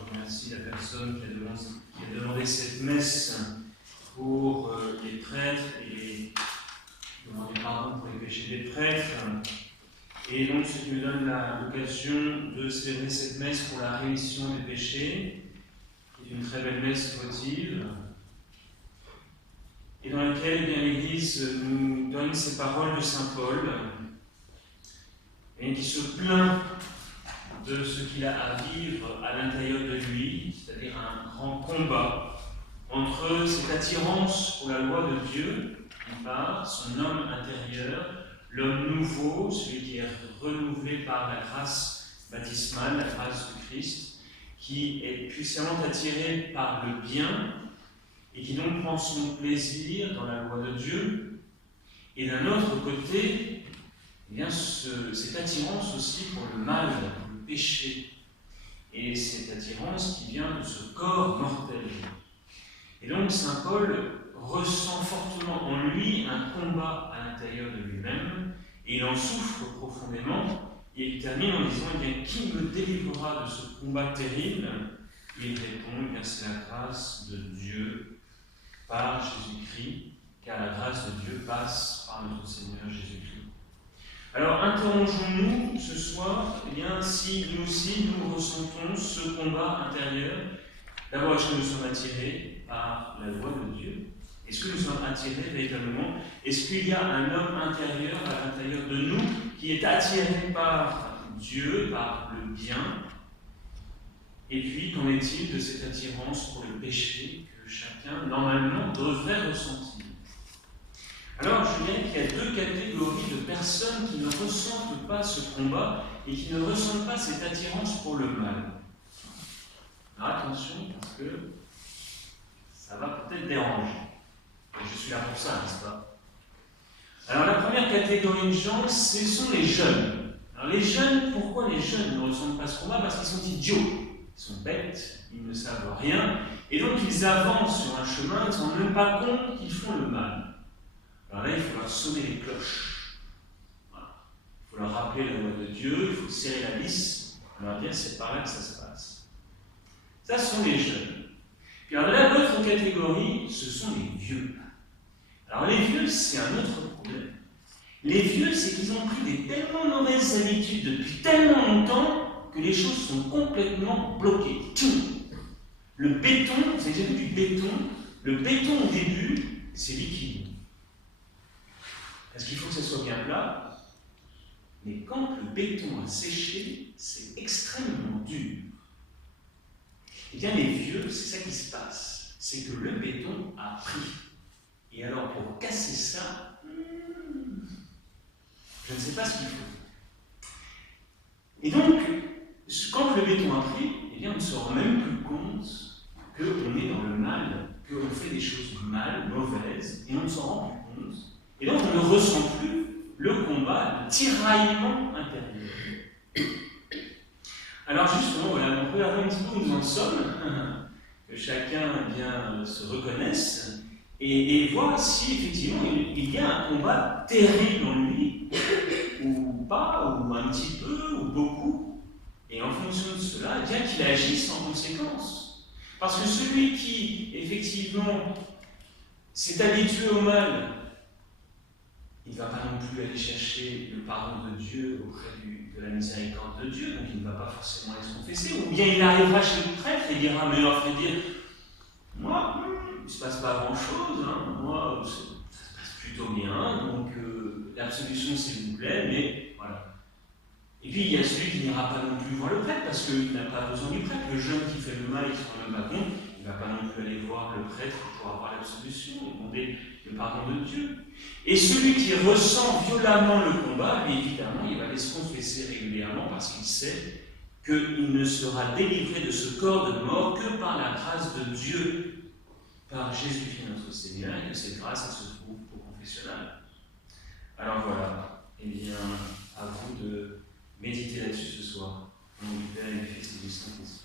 je remercie la personne qui a demandé cette messe pour les prêtres et demander pardon pour les péchés des prêtres. Et donc, ce qui me donne l'occasion de célébrer cette messe pour la rémission des péchés, qui est une très belle messe votive, et dans laquelle l'Église nous donne ces paroles de saint Paul, et qui se plaint de ce qu'il a à vivre à l'intérieur de lui, c'est-à-dire un grand combat entre cette attirance pour la loi de Dieu, d'une part, son homme intérieur, l'homme nouveau, celui qui est renouvelé par la grâce baptismale, la grâce du Christ, qui est puissamment attiré par le bien et qui donc prend son plaisir dans la loi de Dieu. Et d'un autre côté, eh bien, cette attirance aussi pour le mal, pour le péché, et cette attirance qui vient de ce corps mortel. Et donc saint Paul ressent fortement en lui un combat à l'intérieur de lui-même, et il en souffre profondément, et il termine en disant, eh bien, qui me délivrera de ce combat terrible? Il répond, eh bien, c'est la grâce de Dieu par Jésus-Christ, car la grâce de Dieu passe par notre Seigneur Jésus-Christ. Alors, interrogeons-nous ce soir, eh bien, si nous aussi nous ressentons ce combat intérieur. D'abord, est-ce que nous sommes attirés par la loi de Dieu? Est-ce que nous sommes attirés véritablement? Est-ce qu'il y a un homme intérieur à l'intérieur de nous qui est attiré par Dieu, par le bien? Et puis, qu'en est-il de cette attirance pour le péché que chacun, normalement, devrait ressentir? Alors, je dirais qu'il y a deux catégories de personnes qui ne ressentent pas ce combat et qui ne ressentent pas cette attirance pour le mal. Alors, attention, parce que ça va peut-être déranger. Et je suis là pour ça, n'est-ce pas? Alors, la première catégorie de gens, ce sont les jeunes. Alors, les jeunes, pourquoi les jeunes ne ressentent pas ce combat? Parce qu'ils sont idiots, ils sont bêtes, ils ne savent rien, et donc ils avancent sur un chemin, ils ne se rendent même pas compte qu'ils font le mal. Alors là, il faut leur sonner les cloches. Voilà. Il faut leur rappeler la loi de Dieu, il faut serrer la vis, leur dire c'est par là que ça se passe. Ça, ce sont les jeunes. Puis alors là, l'autre catégorie, ce sont les vieux. Alors les vieux, c'est un autre problème. Les vieux, c'est qu'ils ont pris des tellement mauvaises habitudes depuis tellement longtemps que les choses sont complètement bloquées. Le béton, vous avez déjà vu du béton? Le béton au début, c'est liquide. Parce qu'il faut que ça soit bien plat, mais quand le béton a séché, c'est extrêmement dur. Eh bien, les vieux, c'est ça qui se passe, c'est que le béton a pris. Et alors, pour casser ça, je ne sais pas ce qu'il faut. Et donc, quand le béton a pris, eh bien, on ne se rend même plus compte qu'on est dans le mal, qu'on fait des choses mal, mauvaises, et on ne s'en rend plus compte. Et donc, on ne ressent plus le combat, le tiraillement intérieur. Alors, justement, voilà, on peut avoir un petit peu où nous en sommes, que chacun bien se reconnaisse, et voir si, effectivement, il y a un combat terrible en lui, ou pas, ou un petit peu, ou beaucoup. Et en fonction de cela, eh bien qu'il agisse en conséquence. Parce que celui qui, effectivement, s'est habitué au mal, il ne va pas non plus aller chercher le pardon de Dieu auprès de la miséricorde de Dieu, donc il ne va pas forcément aller se confesser. Ou bien il arrivera chez le prêtre et dira, mais alors, je vais dire, moi, il ne se passe pas grand-chose, hein. Moi, ça se passe plutôt bien, donc l'absolution s'il vous plaît, mais voilà. Et puis il y a celui qui n'ira pas non plus voir le prêtre, parce qu'il n'a pas besoin du prêtre. Le jeune qui fait le mal et qui ne se rend même pas compte, il ne va pas non plus aller voir le prêtre pour avoir l'absolution, et demander le pardon de Dieu. Et celui qui ressent violemment le combat, lui, évidemment, il va aller se confesser régulièrement parce qu'il sait qu'il ne sera délivré de ce corps de mort que par la grâce de Dieu, par Jésus-Christ notre Seigneur, et que cette grâce, elle se trouve au confessionnal. Alors voilà, eh bien, à vous de méditer là-dessus ce soir. Au nom du Père et du Fils et du Saint-Esprit.